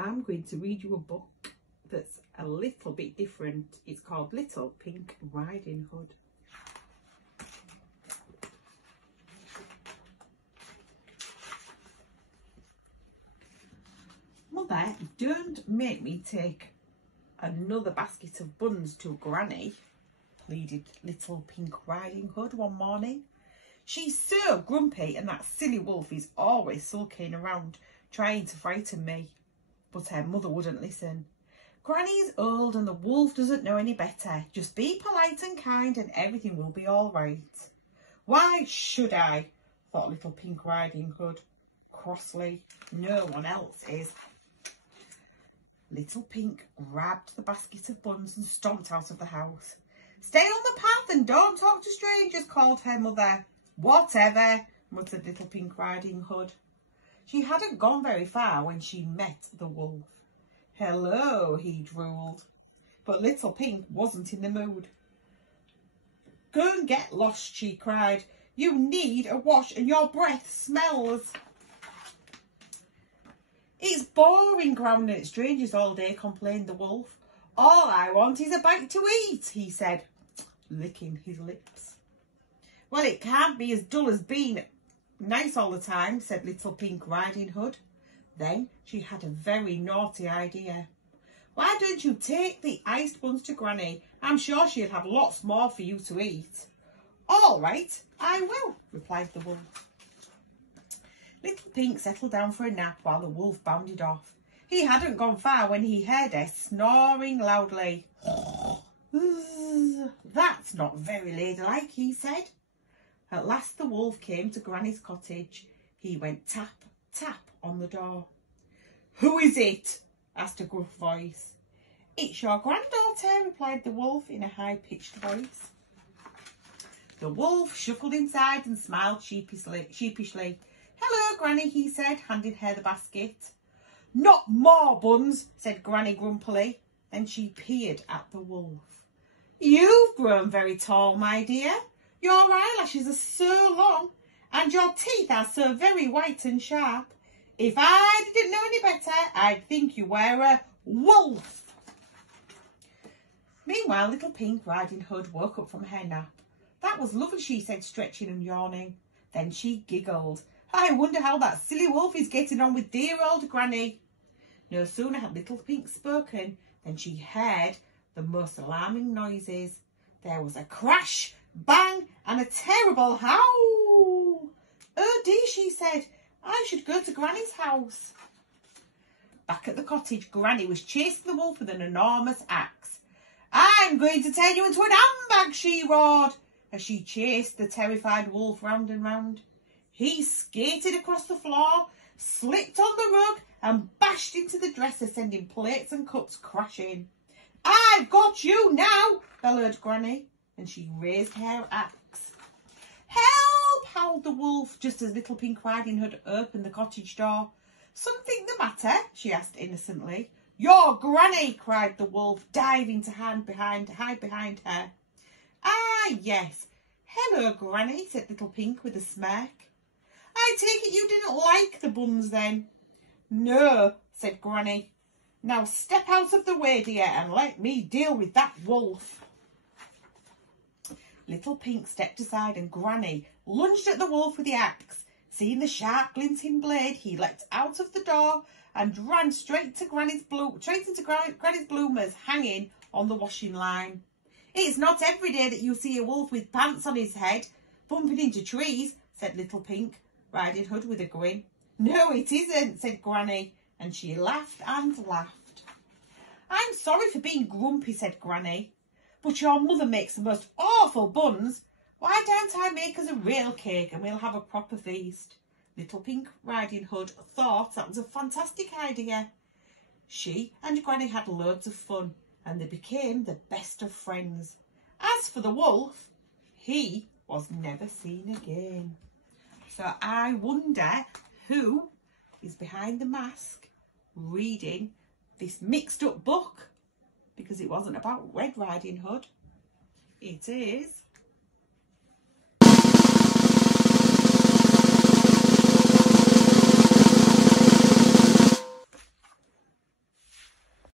I'm going to read you a book that's a little bit different. It's called Little Pink Riding Hood. Mother, don't make me take another basket of buns to Granny, pleaded Little Pink Riding Hood one morning. She's so grumpy and that silly wolf is always sulking around trying to frighten me. But her mother wouldn't listen. Granny's old and the wolf doesn't know any better. Just be polite and kind and everything will be all right. Why should I? Thought Little Pink Riding Hood crossly. No one else is. Little Pink grabbed the basket of buns and stomped out of the house. Stay on the path and don't talk to strangers, called her mother. Whatever, muttered Little Pink Riding Hood. She hadn't gone very far when she met the wolf. Hello, he drawled. But Little Pink wasn't in the mood. Go and get lost, she cried. You need a wash and your breath smells. It's boring growling at strangers all day, complained the wolf. All I want is a bite to eat, he said, licking his lips. Well, it can't be as dull as being nice all the time, said Little Pink Riding Hood. Then she had a very naughty idea. Why don't you take the iced buns to Granny? I'm sure she'll have lots more for you to eat. All right, I will, replied the wolf. Little Pink settled down for a nap while the wolf bounded off. He hadn't gone far when he heard her snoring loudly. That's not very ladylike, he said. At last the wolf came to Granny's cottage. He went tap, tap on the door. Who is it? Asked a gruff voice. It's your granddaughter, replied the wolf in a high-pitched voice. The wolf shuffled inside and smiled sheepishly. Hello, Granny, he said, handing her the basket. Not more buns, said Granny grumpily. Then she peered at the wolf. You've grown very tall, my dear. Your eyelashes are so long and your teeth are so very white and sharp. If I didn't know any better, I'd think you were a wolf. Meanwhile, Little Pink Riding Hood woke up from her nap. That was lovely, she said, stretching and yawning. Then she giggled. I wonder how that silly wolf is getting on with dear old Granny. No sooner had Little Pink spoken than she heard the most alarming noises. There was a crash, bang, and a terrible howl. Oh dear, she said, I should go to Granny's house. Back at the cottage, Granny was chasing the wolf with an enormous axe. I'm going to turn you into an handbag, she roared, as she chased the terrified wolf round and round. He skated across the floor, slipped on the rug and bashed into the dresser, sending plates and cups crashing. I've got you now, bellowed Granny, and she raised her axe. Help, howled the wolf, just as Little Pink Riding Hood opened the cottage door. Something the matter? She asked innocently. Your Granny, cried the wolf, diving to hide behind her. Ah, yes. Hello, Granny, said Little Pink with a smirk. I take it you didn't like the buns then? No, said Granny. Now step out of the way, dear, and let me deal with that wolf. Little Pink stepped aside and Granny lunged at the wolf with the axe. Seeing the sharp glinting blade, he leapt out of the door and ran straight into Granny's bloomers hanging on the washing line. It's not every day that you see a wolf with pants on his head bumping into trees, said Little Pink Riding Hood with a grin. No, it isn't, said Granny, and she laughed and laughed. I'm sorry for being grumpy, said Granny, but your mother makes the most awful buns. Why don't I make us a real cake and we'll have a proper feast? Little Pink Riding Hood thought that was a fantastic idea. She and Granny had loads of fun and they became the best of friends. As for the wolf, he was never seen again. So I wonder who is behind the mask reading this mixed up book, because it wasn't about Red Riding Hood. It is